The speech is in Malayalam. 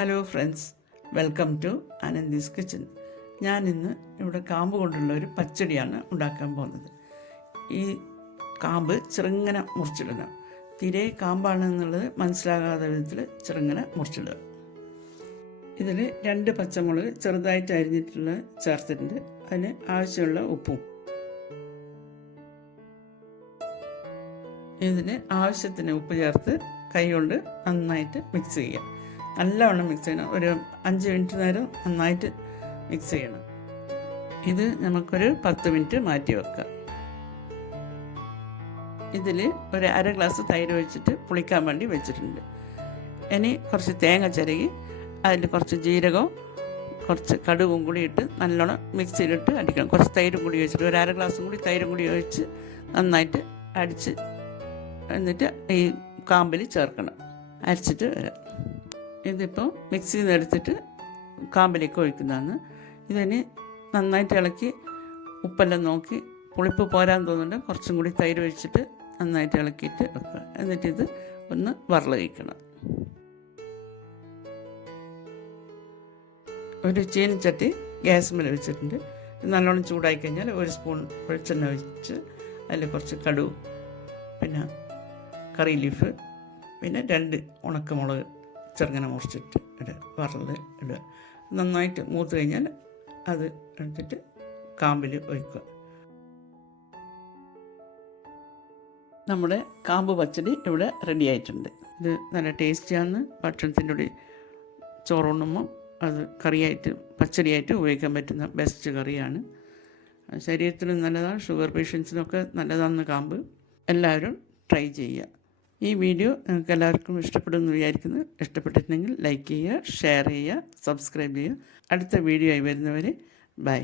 Hello friends, welcome to Ananthi's kitchen. ഞാനിന്ന് ഇവിടെ കാമ്പ് കൊണ്ടുള്ള ഒരു പച്ചടിയാണ് ഉണ്ടാക്കാൻ പോകുന്നത്. ഈ കാമ്പ് ചെറുങ്ങനെ മുറിച്ചിടണം. തീരെ കാമ്പാണെന്നുള്ളത് മനസ്സിലാകാത്ത വിധത്തിൽ ചെറുങ്ങനെ മുറിച്ചിടുക. ഇതിൽ 2 പച്ചമുളക് ചെറുതായിട്ട് അരിഞ്ഞിട്ടുള്ള ചേർത്തിട്ടുണ്ട്. അതിന് ആവശ്യമുള്ള ഉപ്പും. ഇതിന് ആവശ്യത്തിന് ഉപ്പ് ചേർത്ത് കൈ കൊണ്ട് നന്നായിട്ട് മിക്സ് ചെയ്യുക. നല്ലവണ്ണം മിക്സ് ചെയ്യണം. ഒരു 5 മിനിറ്റ് നേരം നന്നായിട്ട് മിക്സ് ചെയ്യണം. ഇത് നമുക്കൊരു 10 മിനിറ്റ് മാറ്റി വെക്കാം. ഇതിൽ ഒരു അര ഗ്ലാസ് തൈര് ഒഴിച്ചിട്ട് പുളിക്കാൻ വേണ്ടി വെച്ചിട്ടുണ്ട്. ഇനി കുറച്ച് തേങ്ങ ചിരകി അതിൽ കുറച്ച് ജീരകവും കുറച്ച് കടുകും കൂടി ഇട്ട് നല്ലോണം മിക്സിയിലിട്ട് അടിക്കണം. കുറച്ച് തൈരും കൂടി ഒഴിച്ചിട്ട് ഒരു അര ഗ്ലാസും കൂടി തൈരും കൂടി ഒഴിച്ച് നന്നായിട്ട് അടിച്ച് എന്നിട്ട് ഈ കാമ്പിൽ ചേർക്കണം. അരച്ചിട്ട് വരാം. ഇതിപ്പോൾ മിക്സിയിൽ നിന്ന് എടുത്തിട്ട് കാമ്പിലേക്ക് ഒഴിക്കുന്നതാണ്. ഇതിന് നന്നായിട്ട് ഇളക്കി ഉപ്പെല്ലാം നോക്കി പുളിപ്പ് പോരാൻ തോന്നുന്നുണ്ട് കുറച്ചും കൂടി തൈര് ഒഴിച്ചിട്ട് നന്നായിട്ട് ഇളക്കിയിട്ട് വെക്കുക. എന്നിട്ടിത് ഒന്ന് വറളയിക്കണം. ഒരു ചീനച്ചട്ടി ഗ്യാസ് മേലെ വെച്ചിട്ടുണ്ട്. നല്ലോണം ചൂടായി കഴിഞ്ഞാൽ 1 സ്പൂൺ വെളിച്ചെണ്ണ ഒഴിച്ച് അതിൽ കുറച്ച് കടുക്, പിന്നെ കറി ലീഫ്, പിന്നെ 2 ഉണക്കമുളക് ചെറുങ്ങനെ മുറിച്ചിട്ട് വറത് ഇടുക. നന്നായിട്ട് മൂത്ത് കഴിഞ്ഞാൽ അത് എടുത്തിട്ട് കാമ്പിൽ ഒഴിക്കുക. നമ്മുടെ കാമ്പ് പച്ചടി ഇവിടെ റെഡി ആയിട്ടുണ്ട്. ഇത് നല്ല ടേസ്റ്റിയാണ്. ഭക്ഷണത്തിൻ്റെ കൂടി ചോറുണ്ണുമ്പോൾ അത് കറിയായിട്ട് പച്ചടിയായിട്ട് ഉപയോഗിക്കാൻ പറ്റുന്ന ബെസ്റ്റ് കറിയാണ്. ശരീരത്തിന് നല്ലതാണ്. ഷുഗർ പേഷ്യൻസിനൊക്കെ നല്ലതാണ് കാമ്പ്. എല്ലാവരും ട്രൈ ചെയ്യുക. ഈ വീഡിയോ നിങ്ങൾക്ക് എല്ലാവർക്കും ഇഷ്ടപ്പെടുമെന്ന് വിചാരിക്കുന്നു. ഇഷ്ടപ്പെട്ടിട്ടുണ്ടെങ്കിൽ ലൈക്ക് ചെയ്യുക, ഷെയർ ചെയ്യുക, സബ്സ്ക്രൈബ് ചെയ്യുക. അടുത്ത വീഡിയോ ആയി വരുന്നവരെ ബൈ.